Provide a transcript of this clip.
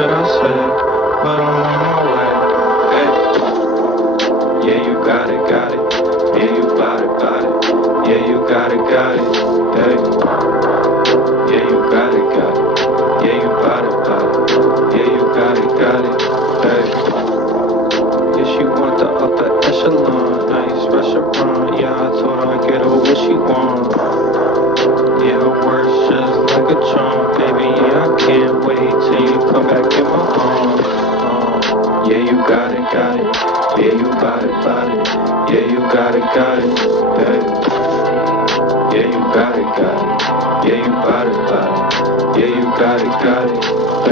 should I say? But I'm on my way. Hey. Yeah, you got it, got it. Yeah, you bout it, bout it. Yeah, you got it, got it. Hey. Yeah, you got it, got it. Yeah, you bout it, bout it. Yeah, you got it, got it. Hey. Yeah, she want the upper echelon, nice restaurant. Yeah, I told her I get her what she want. Yeah, her words just like a charm, baby. Yeah, I can't wait till you come back in my arms. Yeah, you got it, got it. Yeah, you bout it, bout it. Yeah, you got it, hey. Yeah, you got it, got it. Yeah, you bout it, bout it. Yeah, you got it, hey.